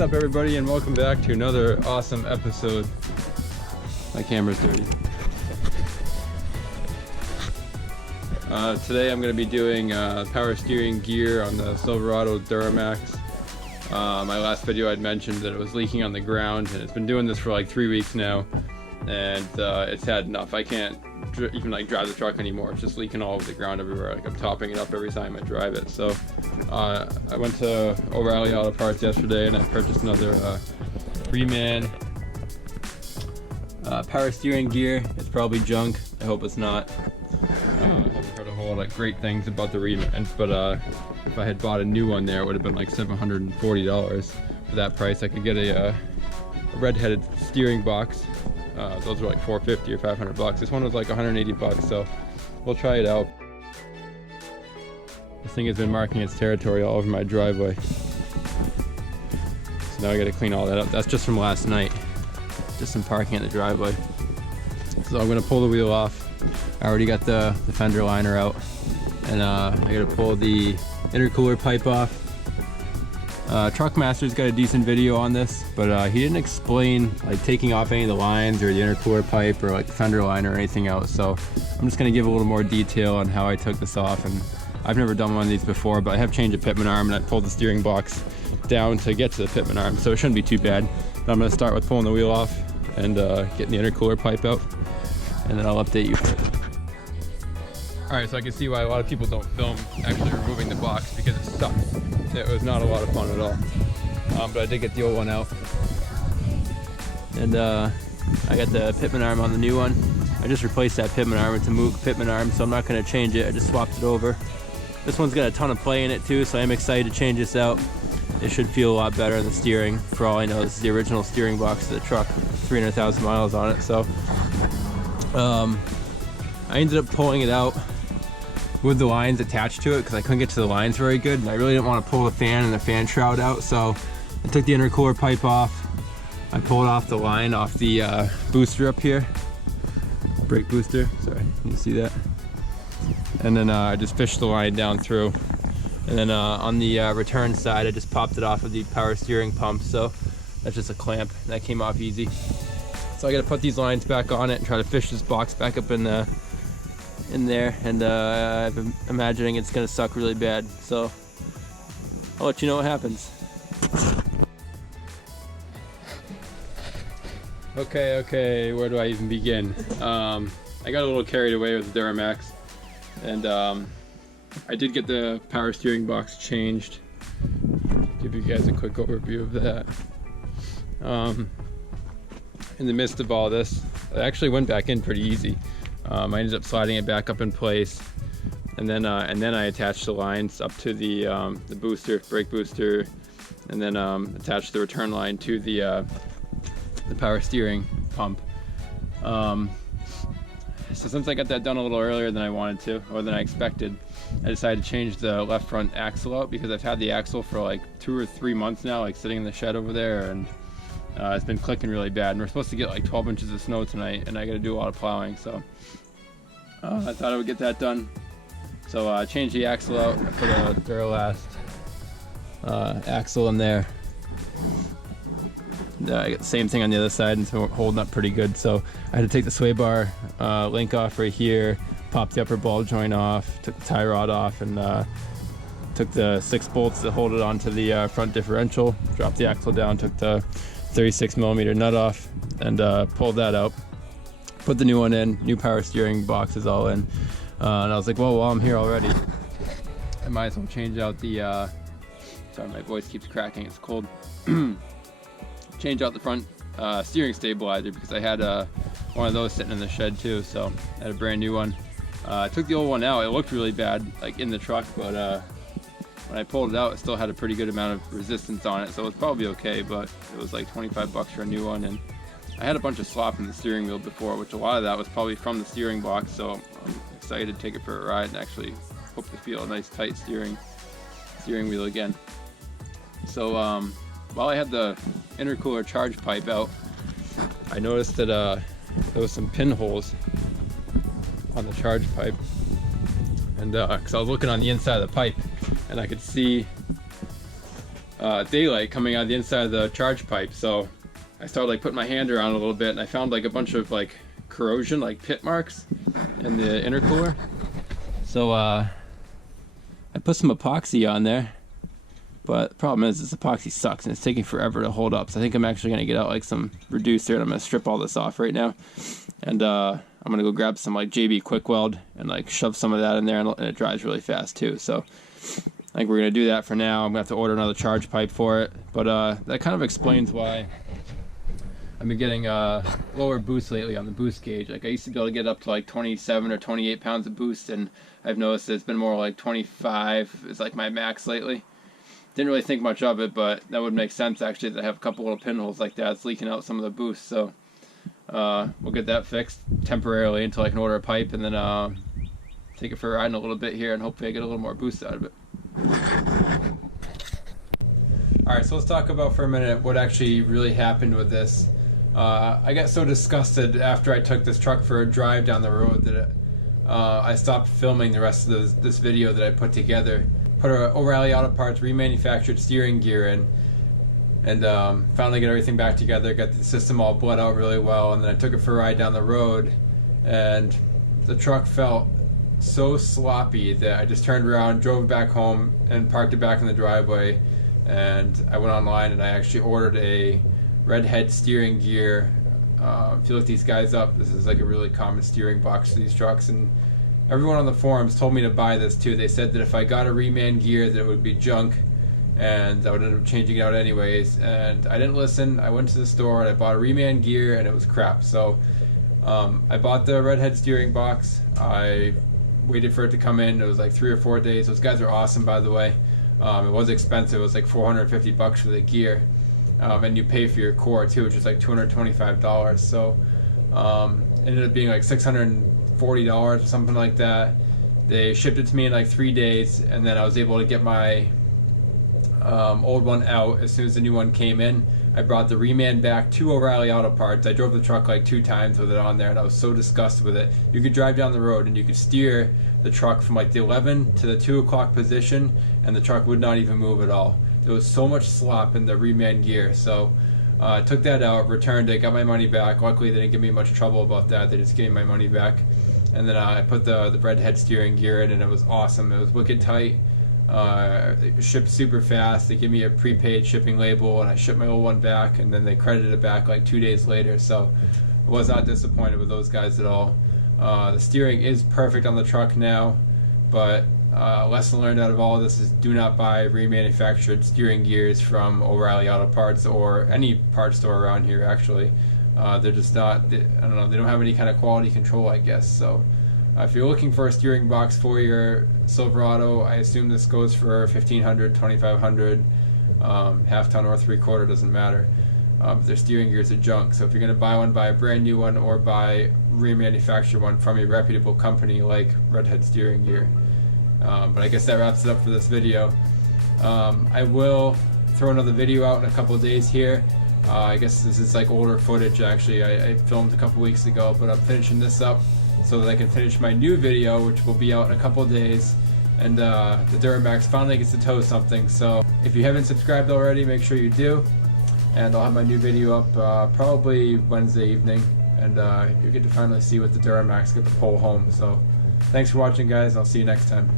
What's up, everybody, and welcome back to another awesome episode. My camera's dirty. Today I'm going to be doing power steering gear on the Silverado Duramax. My last video I'd mentioned that it was leaking on the ground, and it's been doing this for like 3 weeks now, and it's had enough. I can't even like drive the truck anymore. It's just leaking all over the ground everywhere. Like I'm topping it up every time I drive it. So I went to O'Reilly Auto Parts yesterday and I purchased another Reman power steering gear. It's probably junk. I hope it's not. I haven't heard a whole lot of great things about the Reman, but if I had bought a new one there, it would have been like $740. For that price, I could get a Redhead steering box. Those were like $450 or $500. This one was like $180, so we'll try it out. This thing has been marking its territory all over my driveway. So now I gotta clean all that up. That's just from last night. Just some parking in the driveway. So I'm gonna pull the wheel off. I already got the fender liner out. And I gotta pull the intercooler pipe off. Truckmaster's got a decent video on this, but he didn't explain like taking off any of the lines or the intercooler pipe or like the fender liner or anything else. So I'm just gonna give a little more detail on how I took this off. And I've never done one of these before, but I have changed a pitman arm and I pulled the steering box down to get to the pitman arm, so it shouldn't be too bad. But I'm gonna start with pulling the wheel off and getting the intercooler pipe out, and then I'll update you. Alright, so I can see why a lot of people don't film actually removing the box, because it sucks. It was not a lot of fun at all. But I did get the old one out. And I got the pitman arm on the new one. I just replaced that pitman arm with a Moog pitman arm, so I'm not going to change it. I just swapped it over. This one's got a ton of play in it too, so I'm excited to change this out. It should feel a lot better in the steering. For all I know, this is the original steering box of the truck, 300,000 miles on it. So I ended up pulling it out with the lines attached to it because I couldn't get to the lines very good, and I really didn't want to pull the fan and the fan shroud out. So I took the intercooler pipe off. I pulled off the line off the booster up here, brake booster, sorry, you see that? And then I just fished the line down through, and then on the return side I just popped it off of the power steering pump. So that's just a clamp, and that came off easy. So I got to put these lines back on it and try to fish this box back up in there, and I'm imagining it's gonna suck really bad, so I'll let you know what happens. Okay, where do I even begin? I got a little carried away with the Duramax, and I did get the power steering box changed. Give you guys a quick overview of that. In the midst of all this, it actually went back in pretty easy. I ended up sliding it back up in place, and then I attached the lines up to the booster, brake booster, and then attached the return line to the power steering pump. So since I got that done a little earlier than I wanted to, or than I expected, I decided to change the left front axle out, because I've had the axle for like 2 or 3 months now, like sitting in the shed over there, and it's been clicking really bad. And we're supposed to get like 12 inches of snow tonight, and I got to do a lot of plowing, so I thought I would get that done. So I changed the axle out. I put a Duralast axle in there. I got the same thing on the other side, and so holding up pretty good. So I had to take the sway bar link off right here, pop the upper ball joint off, took the tie rod off, and took the 6 bolts that hold it onto the front differential, dropped the axle down, took the 36mm nut off, and pulled that out. Put the new one in, new power steering box is all in. And I was like, well, while I'm here already, I might as well change out the, sorry, my voice keeps cracking, it's cold. Change out the front steering stabilizer, because I had one of those sitting in the shed too, so I had a brand new one. I took the old one out. It looked really bad like in the truck, but when I pulled it out, it still had a pretty good amount of resistance on it, so it was probably okay. But it was like $25 for a new one, and I had a bunch of slop in the steering wheel before, which a lot of that was probably from the steering box, so I'm excited to take it for a ride and actually hope to feel a nice tight steering wheel again. So while I had the intercooler charge pipe out, I noticed that there was some pinholes on the charge pipe, and because I was looking on the inside of the pipe, and I could see daylight coming out of the inside of the charge pipe. So I started like putting my hand around a little bit, and I found like a bunch of like corrosion, like pit marks in the intercooler. So I put some epoxy on there, but the problem is this epoxy sucks and it's taking forever to hold up. So I think I'm actually gonna get out like some reducer, and I'm gonna strip all this off right now, and I'm gonna go grab some like JB quick weld and like shove some of that in there, and it dries really fast too. So I think we're gonna do that for now. I'm gonna have to order another charge pipe for it, but that kind of explains why I've been getting lower boost lately on the boost gauge. Like I used to be able to get up to like 27 or 28 pounds of boost, and I've noticed that it's been more like 25 is like my max lately. Didn't really think much of it, but that would make sense actually, that I have a couple little pinholes like that. It's leaking out some of the boost, so we'll get that fixed temporarily until I can order a pipe, and then take it for a ride in a little bit here, and hopefully I get a little more boost out of it. Alright, so let's talk about for a minute what actually really happened with this. I got so disgusted after I took this truck for a drive down the road that I stopped filming the rest of this video that I put together. Put an O'Reilly Auto Parts remanufactured steering gear in, and finally got everything back together, got the system all bled out really well, and then I took it for a ride down the road, and the truck felt so sloppy that I just turned around, drove back home, and parked it back in the driveway. And I went online and I actually ordered a Redhead steering gear. If you look these guys up, this is like a really common steering box for these trucks, and everyone on the forums told me to buy this too. They said that if I got a reman gear that it would be junk, and I would end up changing it out anyways, and I didn't listen. I went to the store and I bought a reman gear, and it was crap. So I bought the Redhead steering box. I waited for it to come in. It was like 3 or 4 days. Those guys are awesome, by the way. It was expensive. It was like $450 for the gear, and you pay for your core too, which is like $225. So it ended up being like $640 or something like that. They shipped it to me in like 3 days, and then I was able to get my old one out as soon as the new one came in. I brought the reman back to O'Reilly Auto Parts. I drove the truck like 2 times with it on there, and I was so disgusted with it. You could drive down the road and you could steer the truck from like the 11 to the 2 o'clock position, and the truck would not even move at all. There was so much slop in the reman gear. So I took that out, returned it, got my money back. Luckily they didn't give me much trouble about that. They just gave me my money back. And then I put the Redhead steering gear in, and it was awesome. It was wicked tight. It shipped super fast. They gave me a prepaid shipping label, and I shipped my old one back, and then they credited it back like 2 days later. So I was not disappointed with those guys at all. The steering is perfect on the truck now, but lesson learned out of all of this is do not buy remanufactured steering gears from O'Reilly Auto Parts or any parts store around here actually. They're just not, I don't know, they don't have any kind of quality control, I guess. So if you're looking for a steering box for your Silverado, I assume this goes for $1,500, $2,500, half ton or 3/4, doesn't matter. Their steering gears are junk, so if you're going to buy one, buy a brand new one, or buy remanufactured one from a reputable company like Redhead Steering Gear. But I guess that wraps it up for this video. I will throw another video out in a couple of days here. I guess this is like older footage actually. I filmed a couple weeks ago, but I'm finishing this up so that I can finish my new video, which will be out in a couple of days. And the Duramax finally gets to tow something. So if you haven't subscribed already, make sure you do. And I'll have my new video up probably Wednesday evening, and you get to finally see what the Duramax get to pull home. So thanks for watching, guys. I'll see you next time.